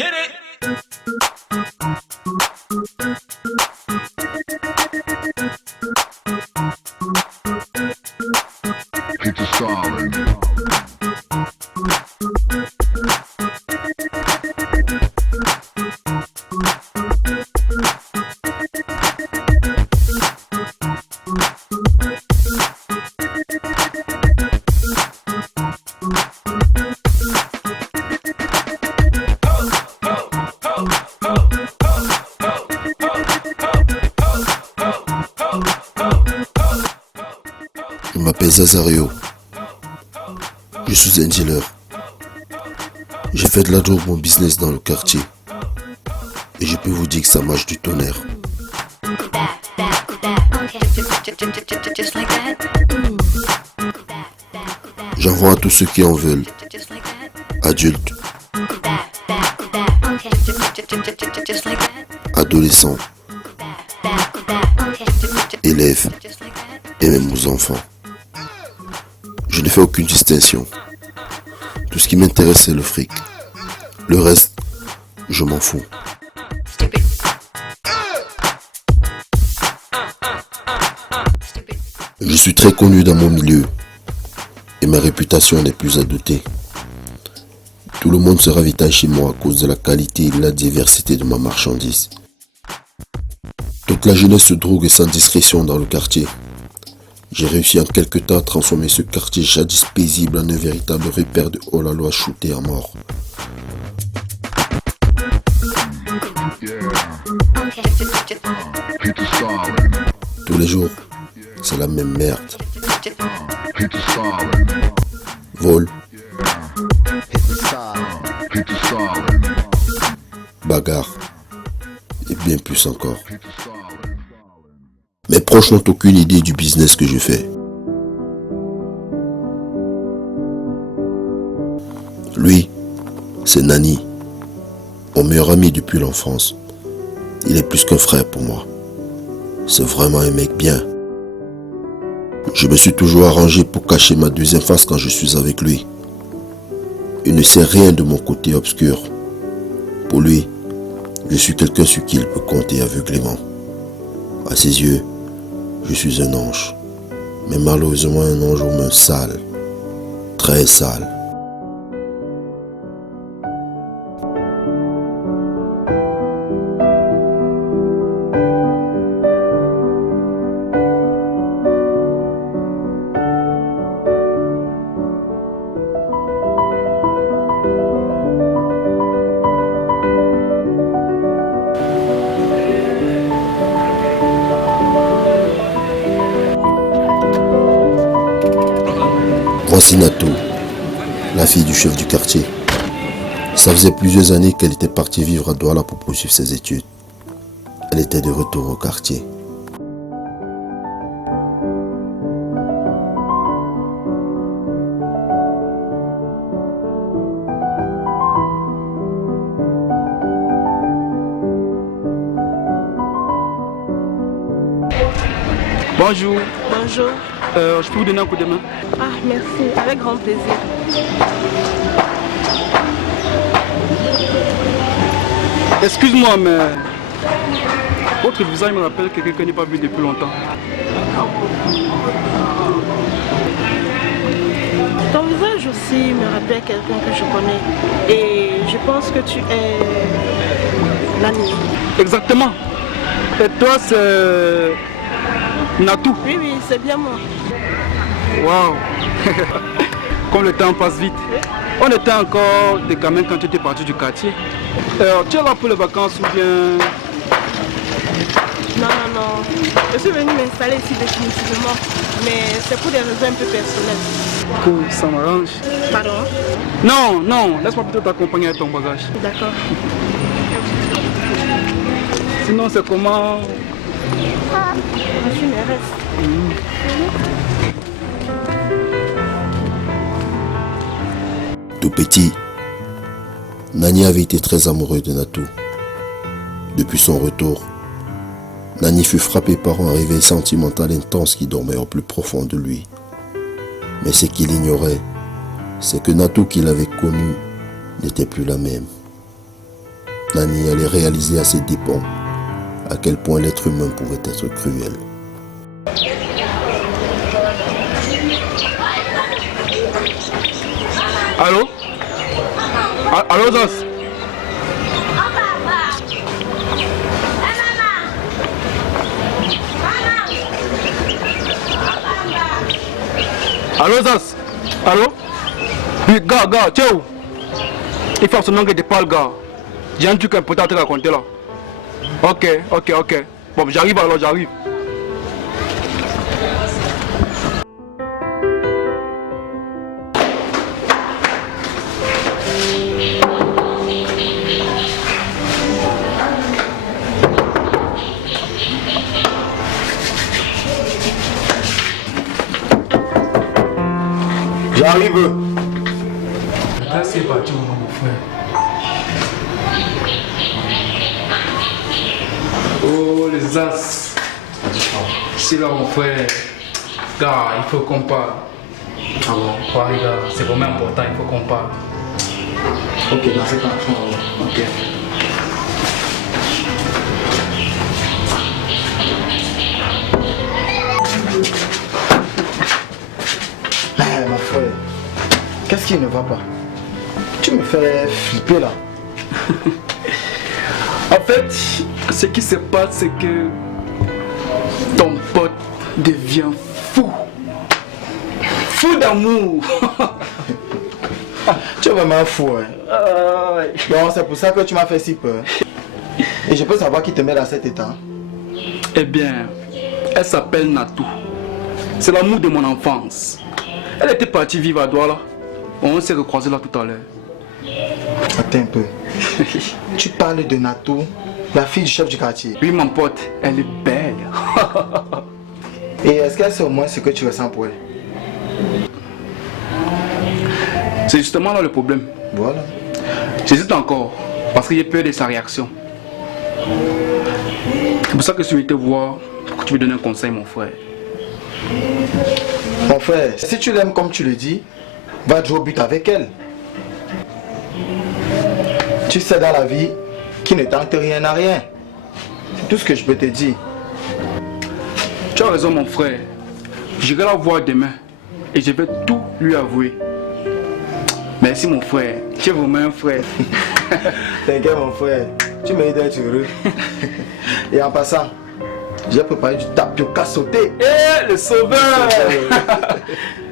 Hit it. Peter Stalin. Je m'appelle Zazario. Je suis un dealer. J'ai fait de la drogue mon business dans le quartier. Et je peux vous dire que ça marche du tonnerre. J'en vends à tous ceux qui en veulent. Adultes, adolescents, élèves et même aux enfants. Je ne fais aucune distinction. Tout ce qui m'intéresse, c'est le fric. Le reste, je m'en fous. Je suis très connu dans mon milieu et ma réputation n'est plus à douter. Tout le monde se ravitaille chez moi à cause de la qualité et de la diversité de ma marchandise. Toute la jeunesse se drogue sans discrétion dans le quartier. J'ai réussi en quelque temps à transformer ce quartier jadis paisible en un véritable repère de hors-la-loi shooté à mort. Peter Stalin. Tous les jours, c'est la même merde. Peter Stalin. Vol, Peter Stalin. bagarre et bien plus encore. Peter Stalin. Mes proches n'ont aucune idée du business que je fais. Lui, c'est Nani, mon meilleur ami depuis l'enfance. Il est plus qu'un frère pour moi. C'est vraiment un mec bien. Je me suis toujours arrangé pour cacher ma deuxième face quand je suis avec lui. Il ne sait rien de mon côté obscur. Pour lui, je suis quelqu'un sur qui il peut compter aveuglément. À ses yeux, je suis un ange. Mais malheureusement un ange aux mains sales. Très sales. Voici Nato, la fille du chef du quartier. Ça faisait plusieurs années qu'elle était partie vivre à Douala pour poursuivre ses études. Elle était de retour au quartier. Bonjour, Bonjour. je peux vous donner un coup de main? Ah, merci. Avec grand plaisir. Excuse-moi, mais votre visage me rappelle quelqu'un que je n'ai pas vu depuis longtemps. Ton visage aussi me rappelle quelqu'un que je connais. Et je pense que tu es Nani. Exactement. Et toi, c'est Natou. Oui, oui, c'est bien moi. Waouh. Comme le temps passe vite. On était encore des gamins quand tu étais parti du quartier. Tu es là pour les vacances ou bien... Non, non, non. Je suis venue m'installer ici définitivement. Mais c'est pour des raisons un peu personnelles. Cool, ça m'arrange. Pardon? Non, non, laisse-moi plutôt t'accompagner avec ton bagage. D'accord. Sinon, c'est comment... Je suis mairesse. Tout petit, Nani avait été très amoureux de Natou. Depuis son retour, Nani fut frappé par un réveil sentimental intense qui dormait au plus profond de lui. Mais ce qu'il ignorait, c'est que Natou qu'il avait connue n'était plus la même. Nani allait réaliser à ses dépens à quel point l'être humain pouvait être cruel. Allô? Allô, Zos? Allô, Zos? Allô? Oui, gars, tu es où? Il faut absolument que tu parles, gars. J'ai un truc important à te raconter là. Ok. Bon, j'arrive alors, j'arrive. J'arrive. Là, c'est parti, mon frère. Oh, les as. C'est là, mon frère. Gars, il faut qu'on parle. Ah bon? Ouais, gars, c'est vraiment important, il faut qu'on parle. Ok, dans ce cas, Ok. mon frère, qu'est-ce qui ne va pas? Tu me fais flipper là. En fait, ce qui se passe, c'est que ton pote devient fou. Fou d'amour. Tu es vraiment fou, hein? Bon, c'est pour ça que tu m'as fait si peur. Et je peux savoir qui te met dans cet état? Eh bien, elle s'appelle Natou. C'est l'amour de mon enfance. Elle était partie vivre à Douala. On s'est recroisés là tout à l'heure. Attends un peu. Tu parles de Natou, la fille du chef du quartier. Oui, mon pote, elle est belle. Et est-ce qu'elle sait au moins ce que tu ressens pour elle? C'est justement là le problème. Voilà. J'hésite encore, parce que j'ai peur de sa réaction. C'est pour ça que je suis venu te voir, pour que tu me donnes un conseil, mon frère. Mon frère, si tu l'aimes comme tu le dis, va jouer au but avec elle. Tu sais dans la vie, qui ne tente rien n'a rien. C'est tout ce que je peux te dire. Tu as raison, mon frère. J'irai la voir demain et je vais tout lui avouer. Merci, mon frère. Tu es vraiment un frère. T'inquiète, mon frère. Tu mérites d'être heureux. Et en passant, j'ai préparé du tapioca sauté. Eh, le sauveur!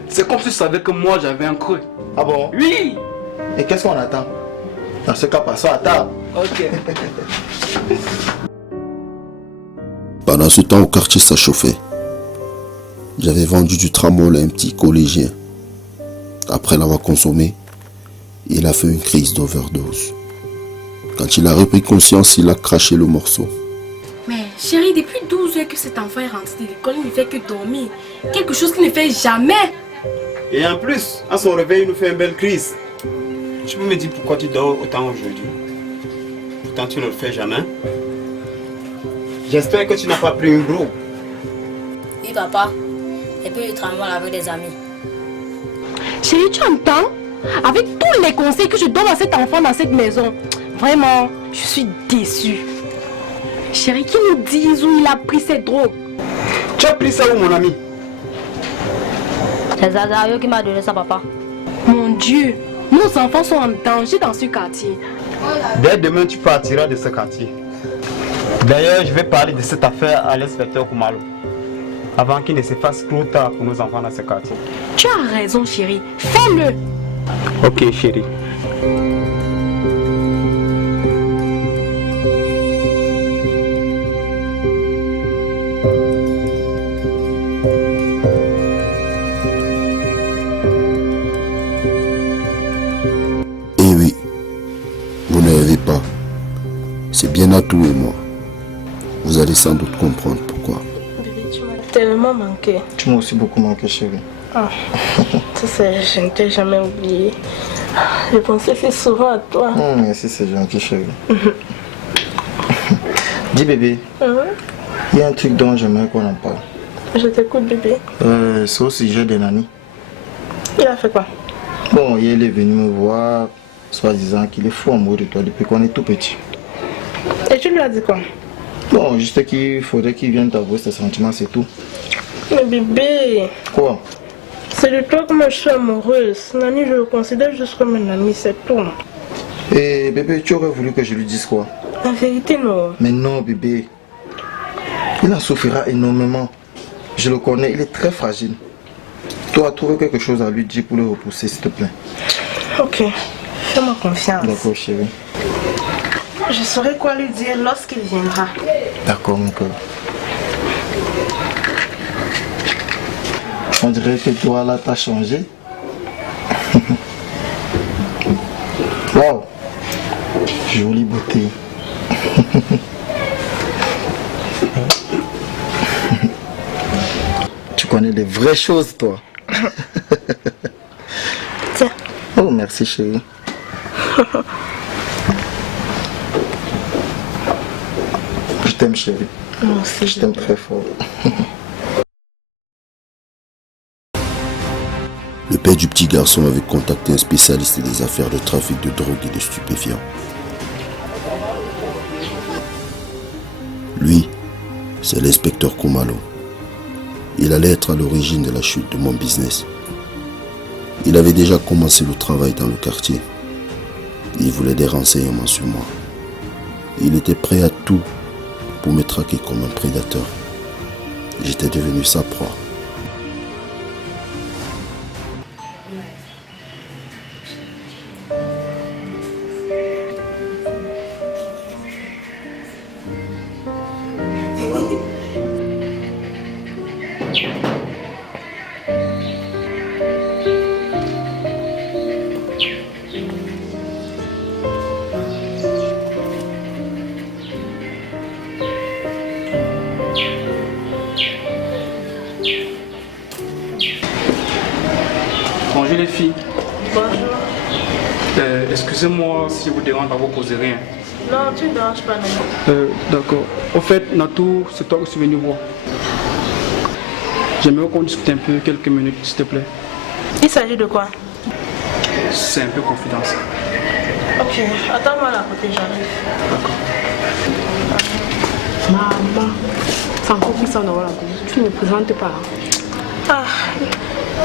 C'est comme si tu savais que moi j'avais un creux. Ah bon? Oui! Et qu'est-ce qu'on attend? Dans ce cas, passons à table. Ok. Pendant ce temps, au quartier, ça chauffait. J'avais vendu du tramol à un petit collégien. Après l'avoir consommé, il a fait une crise d'overdose. Quand il a repris conscience, il a craché le morceau. Mais chérie, depuis 12 heures que cet enfant est rentré de l'école, il ne fait que dormir. Quelque chose qu'il ne fait jamais. Et en plus, à son réveil, il nous fait une belle crise. Tu peux me dire pourquoi tu dors autant aujourd'hui? Pourtant, tu ne le fais jamais. J'espère que tu n'as pas pris une gros. Oui, papa. Et puis, je travaille avec des amis. Chérie, tu entends? Avec tous les conseils que je donne à cet enfant dans cette maison, vraiment, je suis déçue. Chérie, qui nous dise où il a pris cette drogue? Tu as pris ça où, mon ami? C'est Zazario qui m'a donné ça, papa. Mon Dieu, nos enfants sont en danger dans ce quartier. Dès demain, tu partiras de ce quartier. D'ailleurs, je vais parler de cette affaire à l'inspecteur Kumalo. Avant qu'il ne se fasse trop tard pour nos enfants dans ce quartier. Tu as raison, chérie. Fais-le. Ok, chérie. Eh oui, vous ne rêvez pas. C'est bien à tout et moi. Vous allez sans doute comprendre pourquoi. Bébé, tu m'as tellement manqué. Tu m'as aussi beaucoup manqué, chérie. Ah, tu sais, je ne t'ai jamais oublié. Je pensais si souvent à toi. Merci, c'est gentil, chérie. Dis, bébé, Hein? il y a un truc dont j'aimerais qu'on en parle. Je t'écoute, bébé. C'est au sujet de Nani. Il a fait quoi? Bon, il est venu me voir, soi-disant qu'il est fou amoureux de toi depuis qu'on est tout petit. Et tu lui as dit quoi? Bon, juste qu'il faudrait qu'il vienne t'avouer ses sentiments, c'est tout. Mais bébé, Quoi? c'est de toi que moi je suis amoureuse. Nani, je le considère juste comme un ami, c'est tout. Et bébé, tu aurais voulu que je lui dise quoi? La vérité, non. Mais non, bébé. Il en souffrira énormément. Je le connais, il est très fragile. Toi, trouve quelque chose à lui dire pour le repousser, s'il te plaît. Ok, fais-moi confiance. D'accord, chérie. Je saurai quoi lui dire lorsqu'il viendra. D'accord, mon cœur. On dirait que toi, là, t'as changé. Waouh! Jolie beauté. Tu connais les vraies choses, toi. Tiens. Oh, merci, chérie. Je t'aime, chérie. Moi aussi. Je t'aime très fort. Le père du petit garçon avait contacté un spécialiste des affaires de trafic de drogue et de stupéfiants. Lui, c'est l'inspecteur Kumalo. Il allait être à l'origine de la chute de mon business. Il avait déjà commencé le travail dans le quartier. Il voulait des renseignements sur moi. Il était prêt à tout pour me traquer comme un prédateur. J'étais devenu sa proie. Bonjour les filles. Bonjour. Excusez-moi si vous dérange, vous causez rien. Non, tu ne déranges pas, Nani. D'accord. Au fait, Natou, c'est toi que je suis venu voir. J'aimerais qu'on discute un peu, quelques minutes, s'il te plaît. Il s'agit de quoi? C'est un peu confidentiel. Ok, attends-moi là à côté, j'arrive. Maman, c'est encore plus ça, on a tu ne me présentes pas. Ah,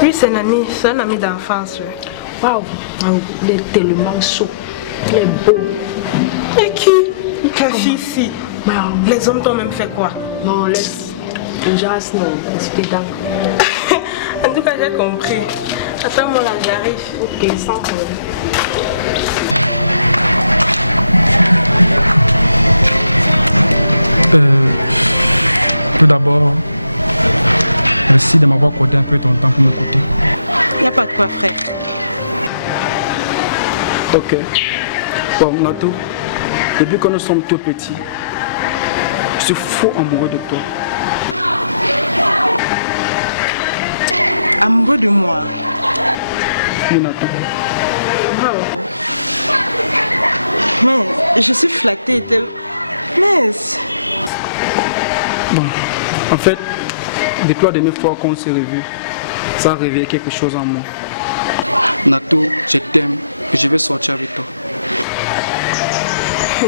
lui c'est Nani, c'est un ami d'enfance. Waouh, il est tellement chaud, il est beau. Et qui? Ta fille ici. Maman. Les hommes t'ont même fait quoi? Non, laisse. Le jazz, non, c'est dedans. En tout cas, j'ai compris. Attends-moi là, j'arrive. Ok, sans problème. Tout d'abord, merci de m'avoir accordé un peu ton temps pour m'écouter. Il n'y a pas de quoi, frère. Ok. Bon, Natou, depuis que nous sommes tout petits, je suis fou amoureux de toi. Amoureux de moi? Oui, Natou. Wow. Mais je suis flattée. Mais... Bon, en fait, depuis la dernière fois qu'on s'est revus, ça a réveillé quelque chose en moi. Natou, je t'aime et je vais sortir avec toi.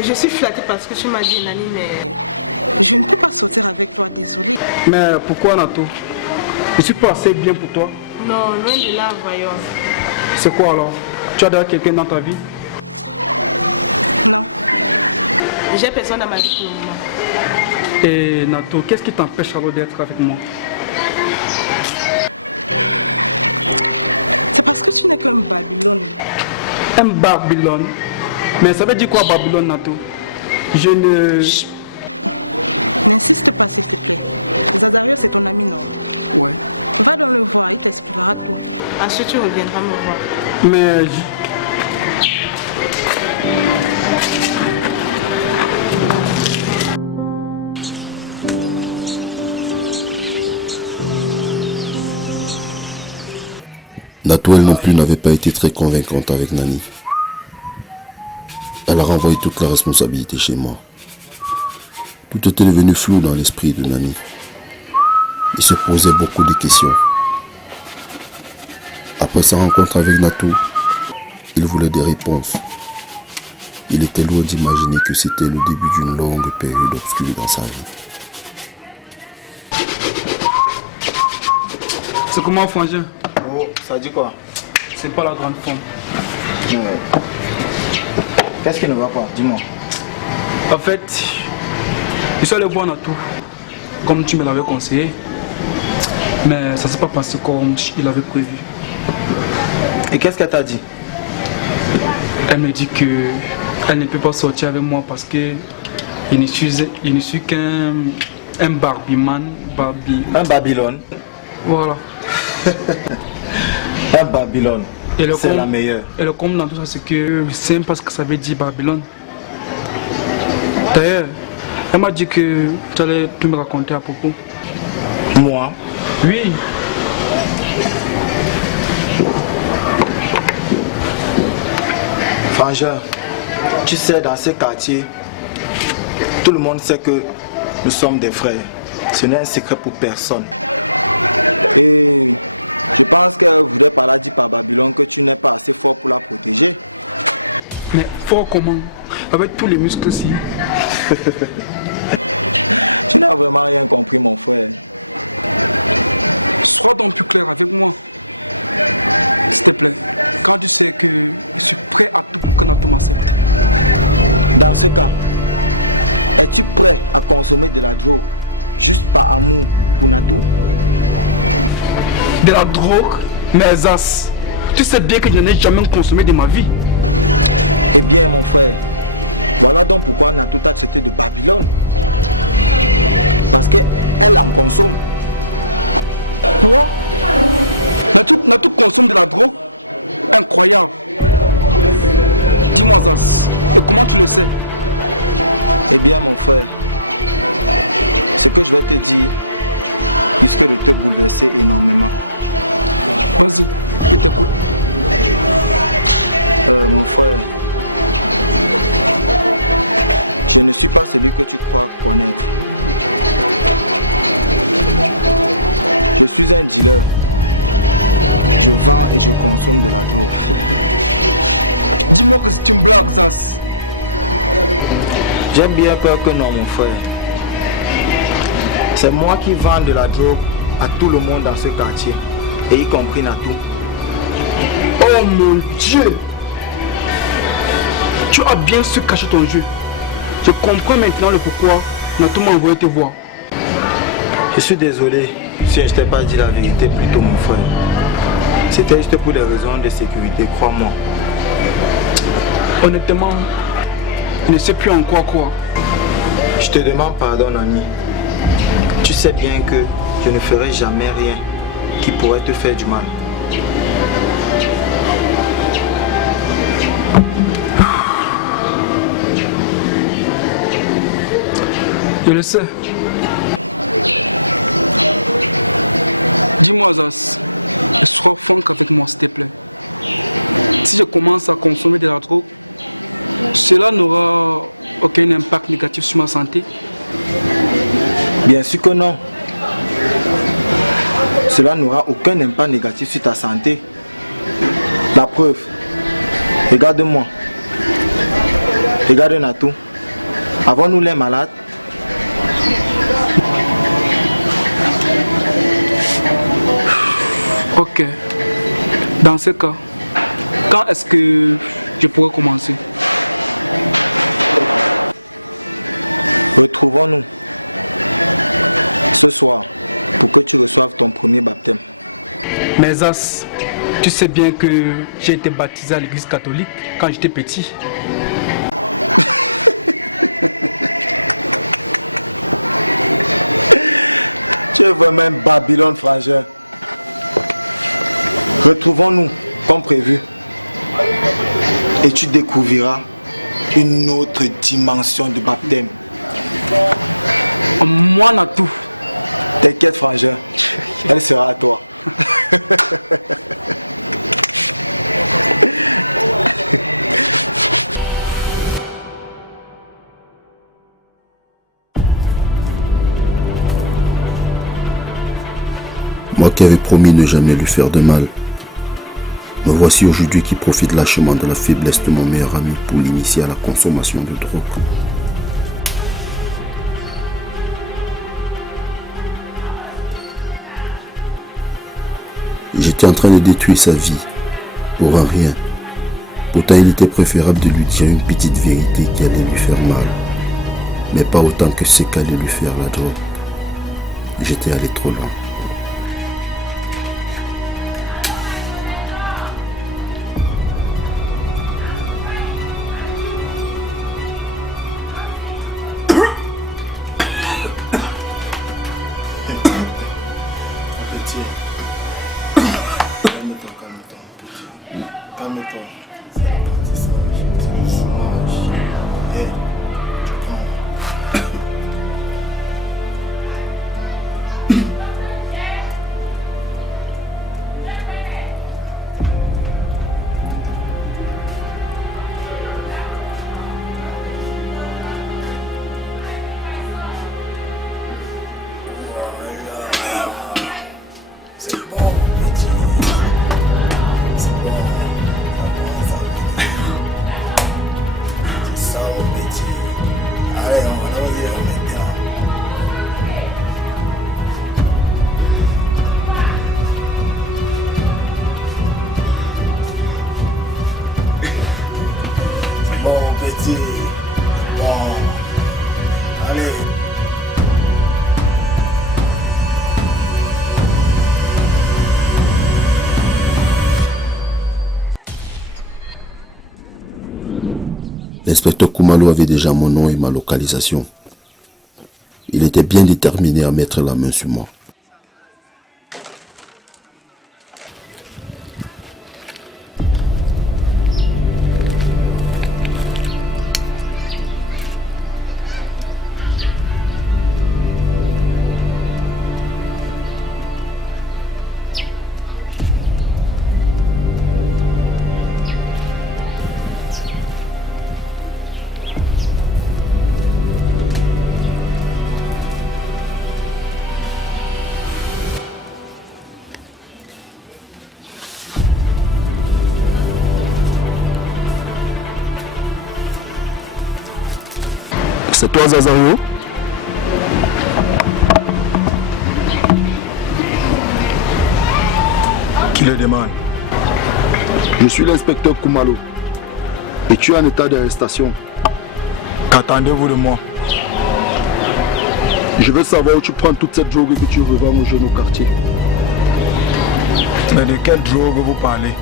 Je suis flattée parce que tu m'as dit, Nani, mais je ne peux pas sortir avec toi, désolée. Mais pourquoi, Natou? Je suis pas assez bien pour toi. Non, loin de là, voyons. C'est quoi alors? Tu as déjà quelqu'un dans ta vie? Non. J'ai personne dans ma vie pour le moment. Et Natou, qu'est-ce qui t'empêche alors d'être avec moi? C'est parce que tu n'es qu'un Babylone. Un Babylone? Mais ça veut dire quoi Babylone, Natou? Je ne... Chut. N'insiste pas, s'il te plaît. Zazario, c'est ton ami, non? Ouais. Va donc le voir, il t'expliquera tout. Ensuite, tu reviendras me voir. Mais... Natou, elle non plus, n'avait pas été très convaincante avec Nani. Elle a renvoyé toute la responsabilité chez moi. Tout était devenu flou dans l'esprit de Nani. Il se posait beaucoup de questions. Après sa rencontre avec Natou, il voulait des réponses. Il était loin d'imaginer que c'était le début d'une longue période obscure dans sa vie. C'est comment, frangin? Oh, ça dit quoi? C'est pas la grande forme. Ouais. Qu'est-ce qui ne va pas? Dis-moi. En fait, je suis allé voir Natou, comme tu me l'avais conseillé. Mais ça ne s'est pas passé comme il avait prévu. Et qu'est-ce qu'elle t'a dit? Elle me dit qu'elle ne peut pas sortir avec moi parce que il ne suis qu'un Barbiman. Un Babylone. Voilà. Un Babylone. C'est la meilleure. Et le comble dans tout ça, c'est que je sais même pas ce que ça veut dire Babylone. D'ailleurs, elle m'a dit que tu allais tout me raconter à propos. Moi? Oui. Frangin, tu sais, dans ce quartier, tout le monde sait que nous sommes des frères. Ce n'est un secret pour personne. Et je pense qu'elle voudrait par là dire par Babylone que tu n'es pas assez fort pour la protéger. Mais fort comment? Avec tous les muscles-ci. Tu n'as vraiment rien compris, mon frère. Sois donc plus clair avec moi. S'il te plaît. Quand tu sais que je suis prêt à tout pour que Natou m'accepte. Dans ce cas, es-tu prêt à consommer de la drogue juste par amour pour Natou? De la drogue? Mais as, tu sais bien que je n'en ai jamais consommé de ma vie. Eh bien, mon frère, voilà donc pourquoi Natou t'a traité de Babylone. Parce qu'elle en consomme. Quoi? Natou consomme de la drogue? Incroyable. Dis-moi Zas, et comment tu le sais? Eh bien mon frère, ce que je vais te dire risque de te bouleverser énormément. Vas-y, je t'écoute. Mon frère, je ne suis pas celui que tu crois connaître. Je suis un dealer. Je vends et je consomme de la drogue. Dis-moi que c'est une blague, Zas. J'ai bien peur que non, mon frère. C'est moi qui vends de la drogue à tout le monde dans ce quartier, et y compris Natou. Oh mon Dieu! Tu as bien su cacher ton jeu. Je comprends maintenant le pourquoi Natou m'a envoyé te voir. Je suis désolé si je ne t'ai pas dit la vérité plus tôt, mon frère. C'était juste pour des raisons de sécurité, crois-moi. Honnêtement, je ne sais plus encore quoi. Je te demande pardon, Nani. Tu sais bien que je ne ferai jamais rien qui pourrait te faire du mal. Je le sais. Dis-moi, Zas, sois franc avec moi, s'il te plaît. Si je commence à consommer de la drogue, cela n'aura aucun impact négatif sur ma santé? Bien sûr que non. Cela n'aura aucun impact négatif sur ta santé. La preuve, regarde-moi. Regarde Natou. Avons-nous l'air malades? Ok. Dans ce cas, quand est-ce que je pourrais commencer? Retrouvons-nous ce soir pour que tu reçoives ton premier baptême. Mais As, tu sais bien que j'ai été baptisé à l'église catholique quand j'étais petit. Tu es vraiment un Babylone, frangin. Retrouvons-nous comme prévu. Et tu découvriras une autre dimension de baptême. Moi, Natou. T'inquiète, frangin. Elle sera à toi. Moi qui avais promis ne jamais lui faire de mal. Me voici aujourd'hui qui profite lâchement de la faiblesse de mon meilleur ami pour l'initier à la consommation de drogue. J'étais en train de détruire sa vie pour un rien. Pourtant, il était préférable de lui dire une petite vérité qui allait lui faire mal, mais pas autant que ce qu'allait lui faire la drogue. J'étais allé trop loin. L'inspecteur Kumalo avait déjà mon nom et ma localisation. Il était bien déterminé à mettre la main sur moi. C'est toi, Zazario? Qui le demande? Je suis l'inspecteur Kumalo. Et tu es en état d'arrestation. Qu'attendez-vous de moi? Je veux savoir où tu prends toute cette drogue que tu revends aux jeunes au quartier. Mais de quelle drogue vous parlez?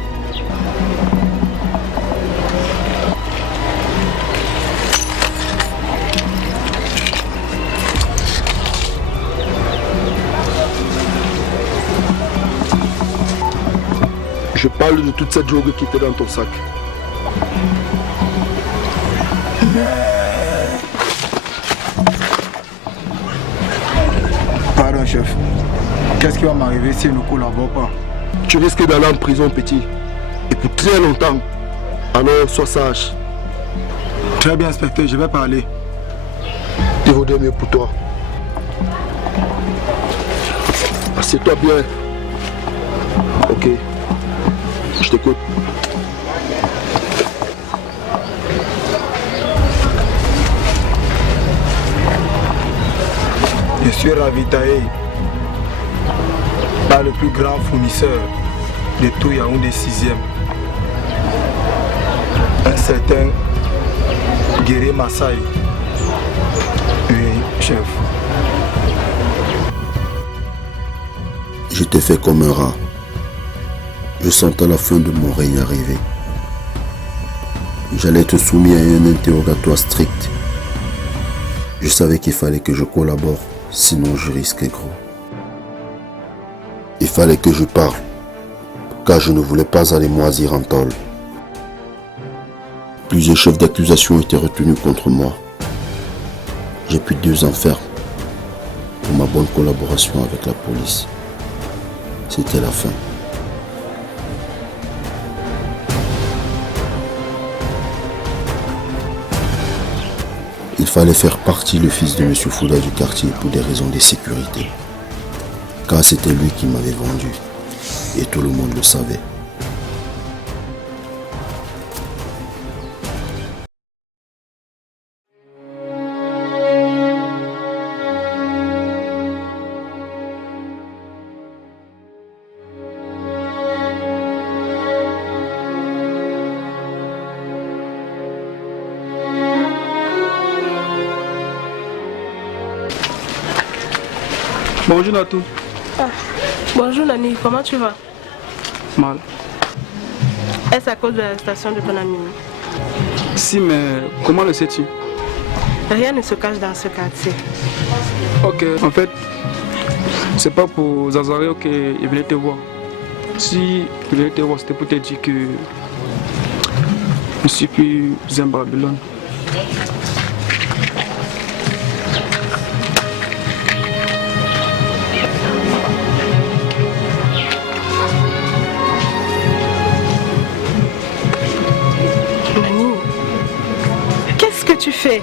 Je parle de toute cette drogue qui était dans ton sac. Pardon, chef. Qu'est-ce qui va m'arriver si nous ne collaborons pas? Tu risques d'aller en prison, petit. Et pour très longtemps. Alors, sois sage. Très bien, inspecteur, je vais parler. Il vaudrait mieux pour toi. Assieds-toi bien. Ok. Je t'écoute. Je suis ravitaillé par le plus grand fournisseur de tout Yaoundé 6e. Un certain Guéré Massaï. Oui, chef. Je t'ai fait comme un rat. Je sentais la fin de mon règne arriver. J'allais être soumis à un interrogatoire strict. Je savais qu'il fallait que je collabore, sinon je risquais gros. Il fallait que je parle, car je ne voulais pas aller moisir en tôle. Plusieurs chefs d'accusation étaient retenus contre moi. J'ai pris 2 ans ferme pour ma bonne collaboration avec la police. C'était la fin. Il fallait faire partie le fils de M. Fouda du quartier pour des raisons de sécurité. Car c'était lui qui m'avait vendu. Et tout le monde le savait. Bonjour Natou. Ah. Bonjour Nani, comment tu vas? Mal. Est-ce à cause de l'arrestation de ton ami? Si, mais comment le sais-tu? Rien ne se cache dans ce quartier. Ok, en fait, c'est pas pour Zazario qu'il venait te voir. Si il venait te voir, c'était pour te dire que je ne suis plus un Babylone. Nani, qu'est-ce que tu fais?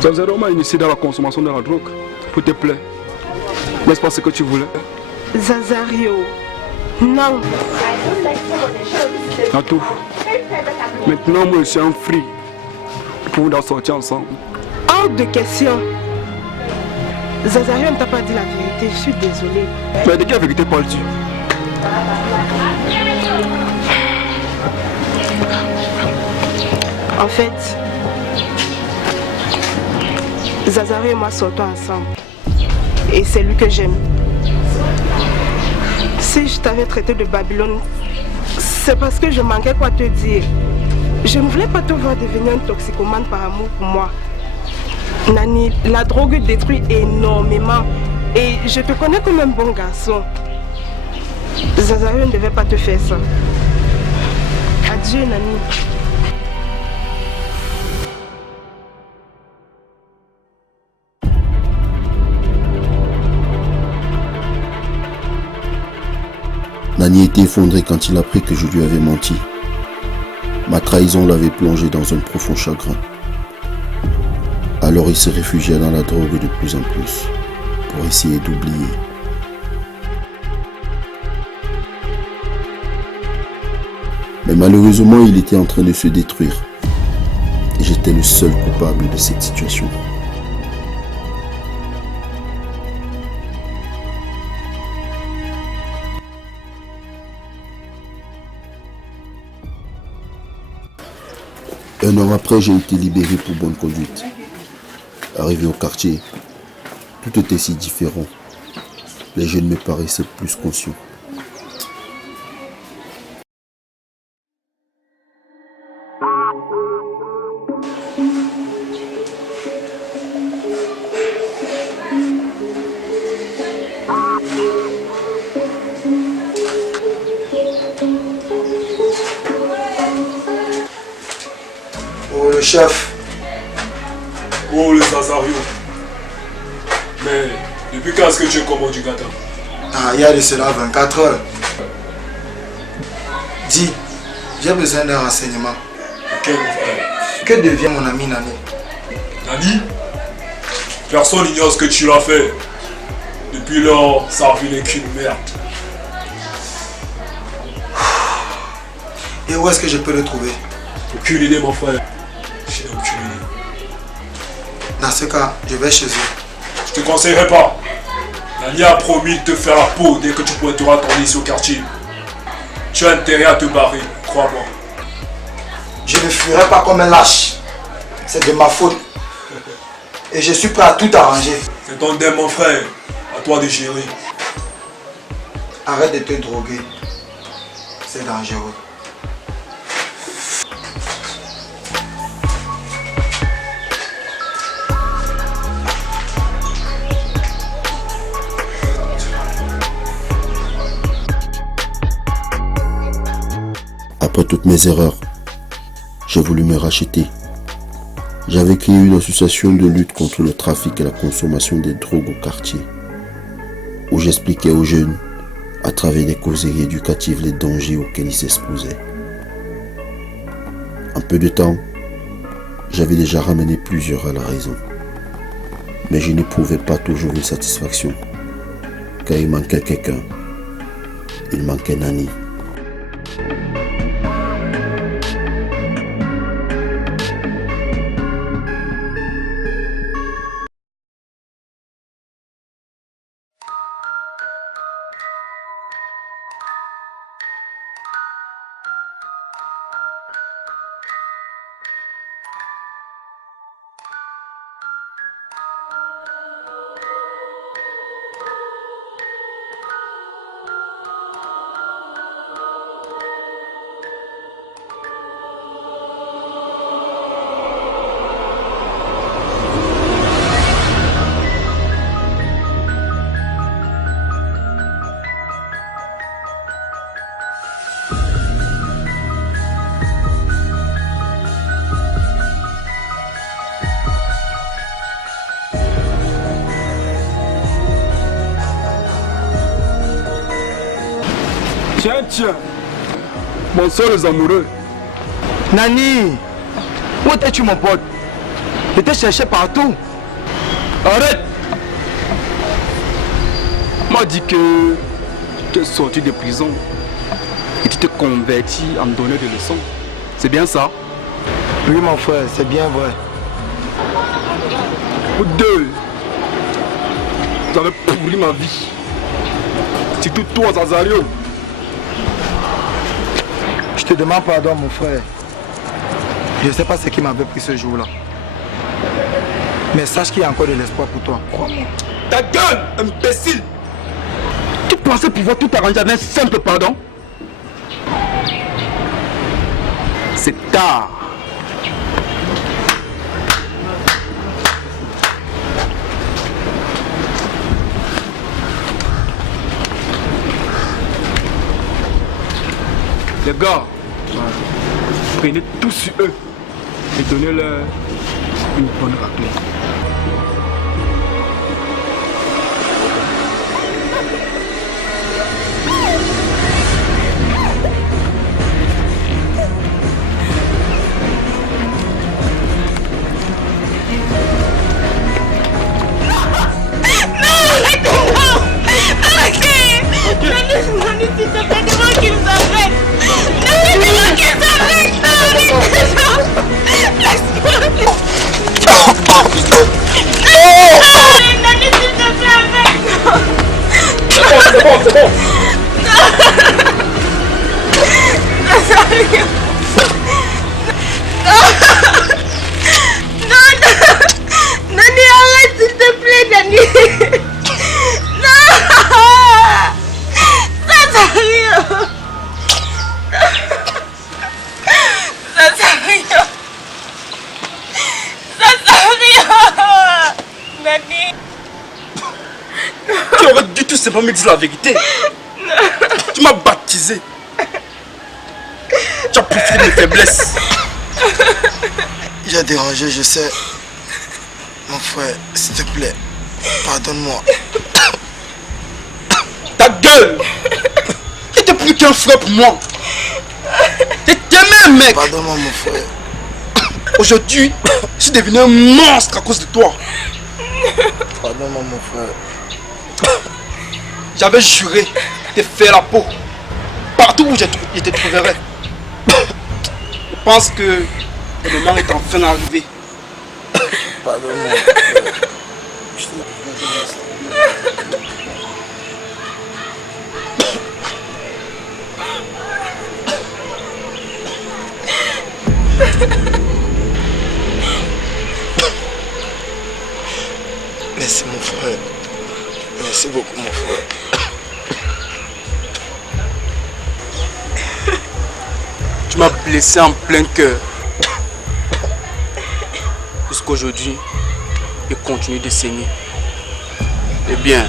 Zazario m'a initié dans la consommation de la drogue. Pour te plaire. N'est-ce pas ce que tu voulais? Zazario, non. Natou, maintenant moi je suis en free pour nous sortir ensemble. Hors de question. Zazario ne t'a pas dit la vérité, je suis désolée. Mais de quelle vérité parles-tu? En fait, Zazario et moi sortons ensemble. Et c'est lui que j'aime. Si je t'avais traité de Babylone, c'est parce que je manquais quoi te dire. Je ne voulais pas te voir devenir un toxicomane par amour pour moi. Nani, la drogue détruit énormément. Et je te connais comme un bon garçon. Zazario ne devait pas te faire ça. Adieu Nani. Nani était effondré quand il apprit que je lui avais menti. Ma trahison l'avait plongé dans un profond chagrin. Alors il se réfugia dans la drogue de plus en plus, pour essayer d'oublier. Mais malheureusement, il était en train de se détruire. Et j'étais le seul coupable de cette situation. Un an après, j'ai été libéré pour bonne conduite. Arrivé au quartier, tout était si différent. Les jeunes me paraissaient plus conscients. Oh le chef. Oh le Zazario. Mais depuis quand est-ce que tu es comme du gâteau? Ah, il y a de cela 24 heures. Dis, j'ai besoin d'un renseignement. Quel frère? Que devient mon ami Nani? Nani? Personne n'ignore ce que tu l'as fait. Depuis lors, sa vie n'est qu'une merde. Et où est-ce que je peux le trouver? Aucune idée mon frère. Je n'ai aucune idée. Dans ce cas, je vais chez eux. Je te conseillerais pas. Nani a promis de te faire la peau dès que tu pointeras ton nez au quartier. Tu as intérêt à te barrer, crois-moi. Je ne fuirai pas comme un lâche. C'est de ma faute. Et je suis prêt à tout arranger. C'est ton dème mon frère. À toi de gérer. Arrête de te droguer. C'est dangereux. Après toutes mes erreurs, j'ai voulu me racheter. J'avais créé une association de lutte contre le trafic et la consommation des drogues au quartier, où j'expliquais aux jeunes, à travers des causeries éducatives, les dangers auxquels ils s'exposaient. En peu de temps, j'avais déjà ramené plusieurs à la raison. Mais je n'éprouvais pas toujours une satisfaction, car il manquait quelqu'un. Il manquait Nani. Tiens, tiens. Bonsoir les amoureux. Nani, où étais-tu mon pote? Je t'ai cherché partout. Arrête. On m'a dit que tu es sorti de prison et tu t'es converti en donneur de leçons. C'est bien ça? Oui mon frère, c'est bien vrai. Vous deux, vous avez pourri ma vie. Surtout toi, Zazario. Je te demande pardon mon frère. Je ne sais pas ce qui m'avait pris ce jour-là. Mais sache qu'il y a encore de l'espoir pour toi. Crois-moi. Ta gueule, imbécile! Tu pensais pouvoir tout arranger avec un simple pardon? C'est tard. Les gars, prenez tout sur eux et donnez-leur une bonne raclée. C'est bon. Nani, arrête s'il te plaît, Nani. Non. Zazario. Zazario. Zazario. Nani. Tu aurais dû tout simplement me dire la vérité. Tu m'as baptisé. Tu as profité de mes faiblesses. J'ai dérangé, je sais. Mon frère, s'il te plaît, pardonne-moi. Ta gueule! Tu n'étais plus qu'un frère pour moi. Tu t'aimais, mec. Pardonne-moi, mon frère. Aujourd'hui, je suis devenu un monstre à cause de toi. Pardonne-moi, mon frère. J'avais juré de faire la peau partout où je te trouverais. Je pense que le moment est enfin arrivé. Pardonne-moi. Merci mon frère. Merci beaucoup mon frère. Tu m'as blessé en plein cœur. Jusqu'aujourd'hui, il continue de saigner. Eh bien,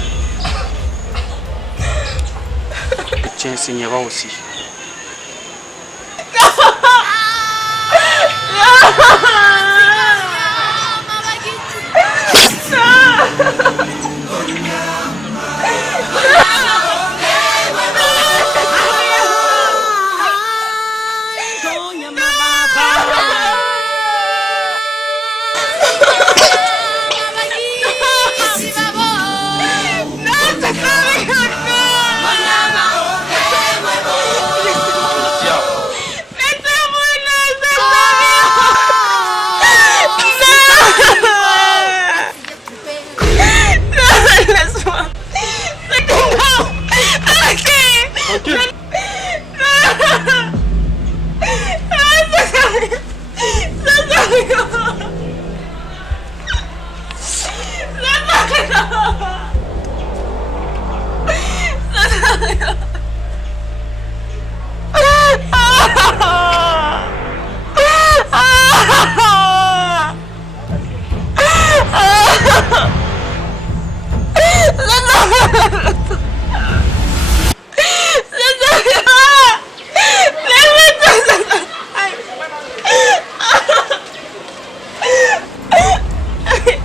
le tien saignera aussi.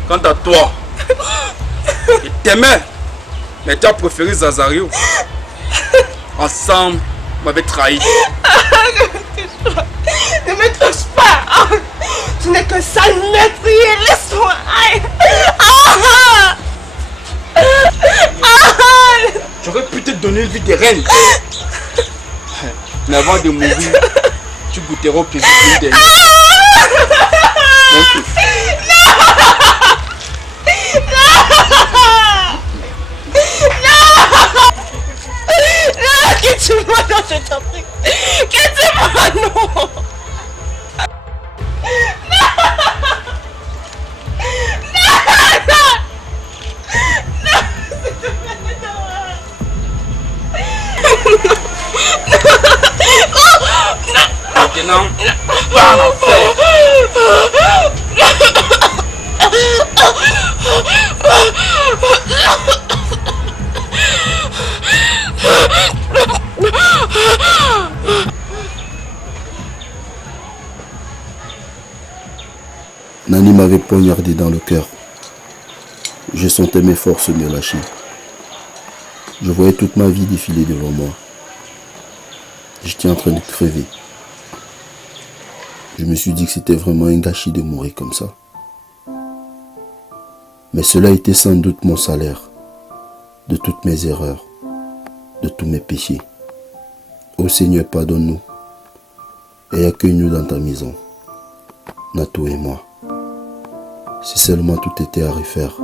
Quant à toi, je t'aimais, mais tu as préféré Zazario. Ensemble, m'avait trahi. Ne me touche pas. Tu n'es qu'un sale meurtrier. Laisse-moi. J'aurais pu te donner une vie de reine. Mais avant de mourir, tu goûteras au plaisir d'une dernière. Quitte-moi, non, je t'en prie. Quitte-moi, non. Maintenant, va en enfer. Nani m'avait poignardé dans le cœur. Je sentais mes forces me lâcher. Je voyais toute ma vie défiler devant moi. J'étais en train de crever. Je me suis dit que c'était vraiment un gâchis de mourir comme ça. Mais cela était sans doute mon salaire de toutes mes erreurs, de tous mes péchés. Ô Seigneur, pardonne-nous et accueille-nous dans ta maison, Nato et moi. Si seulement tout était à refaire.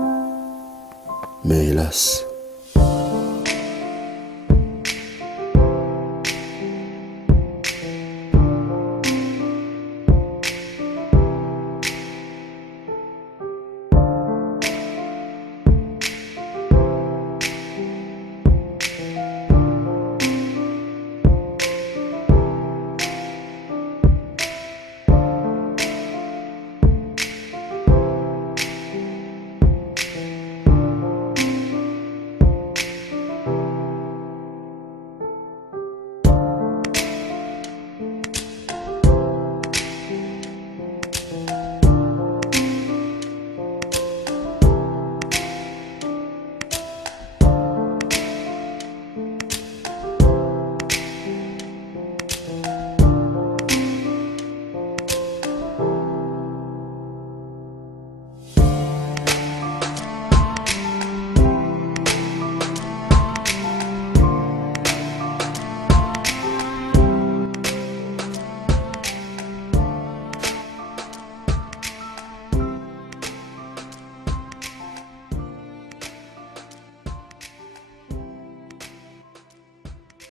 Mais hélas,